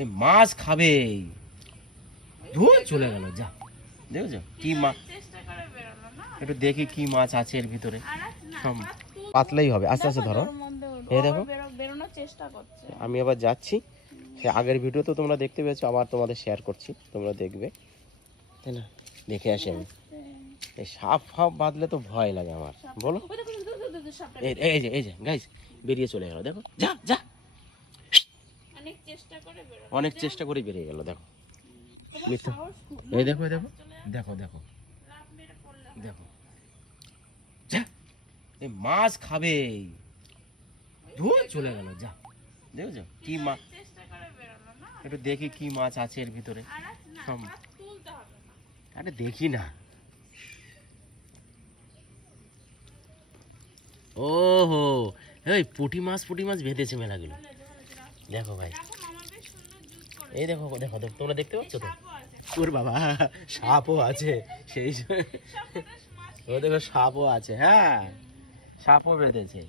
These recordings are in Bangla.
এই মাছ খাবে। ধুর চলে গেল, যা দেখেছো কি মাছ, একটু দেখি কি মাছ আছে এর ভিতরে। পাতলাই হবে, আস্তে আস্তে ধরো। এই দেখো আমি আবার যাচ্ছি, সে আগের ভিডিও তো তোমরা দেখতে পেয়েছো, আবার তোমাদের শেয়ার করছি, তোমরা দেখবে, তাই না? দেখে আসি আমি। এই সাপ ফাপ বাঁধলে তো ভয় লাগে আমার, বলো। এই যে গাইস বেরিয়ে চলে গেল, দেখো, যা যা, অনেক চেষ্টা করে বেরিয়ে গেল, দেখো। এই দেখো দেখো দেখো দেখো দেখো, যা, এই মাছ খাবে। ধুর চলে গেল, যা দেখেছো কি মাছ, একটু দেখি কি মাছ আছে এর ভিতরে। আরে দেখি না। ওহো, এই পুঁটি মাছ বেঁধেছে মেলাগুলো, দেখো ভাই। এই দেখো দেখো দেখো, তোমরা দেখতে পাচ্ছ তো? ওর বাবা, সাপও আছে সেই, ও দেখো সাপও আছে, হ্যাঁ সাপও বেঁধেছে।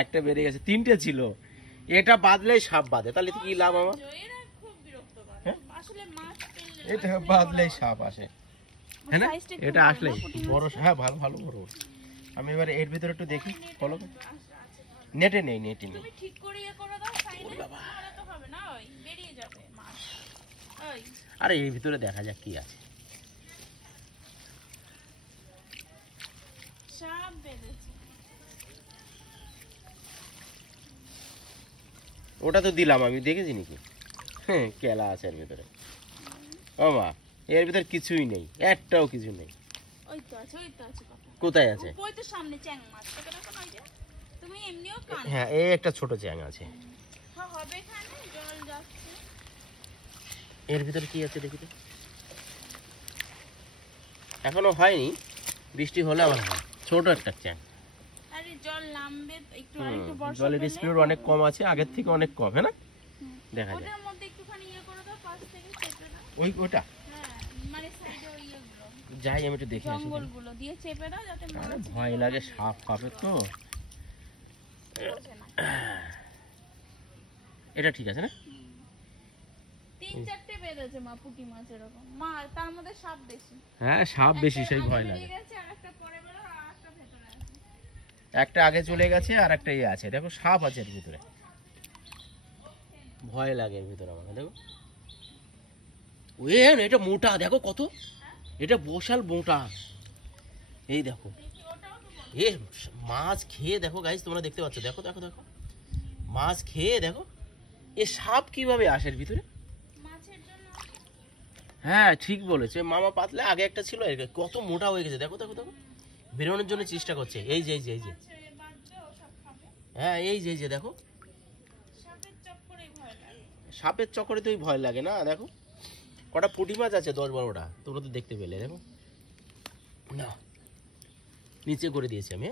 একটা বেরিয়ে গেছে, তিনটে ছিল। এটা বাঁধলেই সাপ বাঁধে, তাহলে কি লাভ আমার? এটা বাঁধলেই সাপ আসে, হ্যাঁ না? এটা আসলে বড়, হ্যাঁ ভালো ভালো বড়। আমি এবার এর ভিতরে একটু দেখি, ফলো। নেটে নেই, নেটে নেই। আরে এর ভিতরে দেখা যাক কি আছে। ওটা তো দিলাম আমি, দেখেছি নাকি? হ্যাঁ কেলা আছে এর ভিতরে। ও মা, এর ভিতরে কিছুই নেই, একটাও কিছু নেই। কোথায় আছে? হ্যাঁ এই একটা ছোট চ্যাং আছে। এর ভিতরে কি আছে দেখি তো। এখনো হয়নি, বৃষ্টি হলে আবার হয়। ছোট একটা চ্যাং, জলের স্পিড অনেক কম আছে, আগের থেকে অনেক কম, হ্যাঁ না? দেখা যায় ওই ওটা যাই, আমি একটু দেখে আসি। আরে ভয় লাগে, সাপ ফাপের তো। এটা ঠিক আছে না? হ্যাঁ সাপ বেশি, সেই ভয় লাগে। একটা আগে চলে গেছে আর একটা ইয়ে আছে, দেখো সাপ আছে এর ভিতরে, ভয় লাগে এর ভিতরে আমার। দেখো এটা মোটা, দেখো কত, এটা বিশাল মোটা। এই দেখো, এ মাছ খেয়ে দেখো গাইস, তোমরা দেখতে পাচ্ছ, দেখো দেখো দেখো মাছ খেয়ে দেখো। এ সাপ কিভাবে আসে এর ভিতরে? হ্যাঁ ঠিক বলেছে মামা, পাতলে আগে একটা ছিল, কত মোটা হয়ে গেছে, দেখো দেখো দেখো, বেরোনোর জন্য চেষ্টা করছে। এই যে এই যে এই যে, হ্যাঁ এই যে এই যে দেখো, সাপের চক্করে তো ভয় লাগে না। দেখো কটা পুঁটি মাছ আছে, 10-12টা, তোমরা তো দেখতে পেলে। দেখো না, নিচে করে দিয়েছি আমি,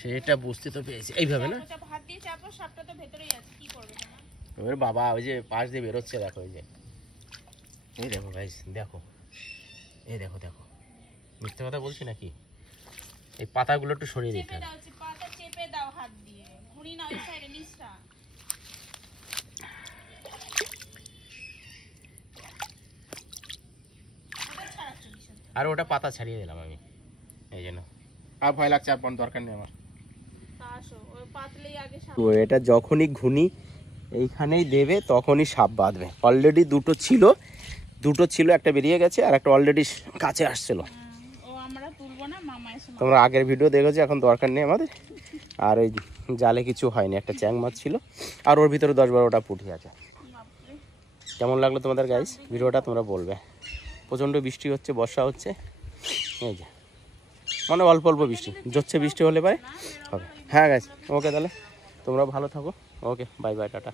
সেটা বুঝতে তো পেরেছি। এইভাবে না, বাবা ওই যে পাশ দিয়ে বেরোচ্ছে, দেখো ওই যে, এই দেখো গাইস দেখো, এই দেখো দেখো, মিথ্যে কথা বলছি নাকি? এই পাতাগুলো একটু সরিয়ে দিতে হবে। আর ওটা পাতা ছাড়িয়ে দিলাম আমি, এই জন্য আর ভয় লাগছে, আর দরকার নেই আমার। তো এটা যখনই ঘুনি এইখানেই দেবে, তখনই সাপ বাঁধবে। অলরেডি দুটো ছিল, একটা বেরিয়ে গেছে, আর একটা অলরেডি কাছে আসছিল। তোমরা আগের ভিডিও দেখেছো, এখন দরকার নেই আমাদের। আর ওই জালে কিছু হয়নি, একটা চ্যাং মাছ ছিল, আর ওর ভিতরে 10-12টা পুঁটি আছে। কেমন লাগলো তোমাদের গাইস ভিডিওটা, তোমরা বলবে। প্রচণ্ড বৃষ্টি হচ্ছে, বর্ষা হচ্ছে, এই যে মানে অল্প অল্প বৃষ্টি জোরছে, বৃষ্টি হলে পারে হবে। হ্যাঁ গাইস, ওকে তাহলে তোমরা ভালো থাকো, ওকে বাই বাই, টাটা।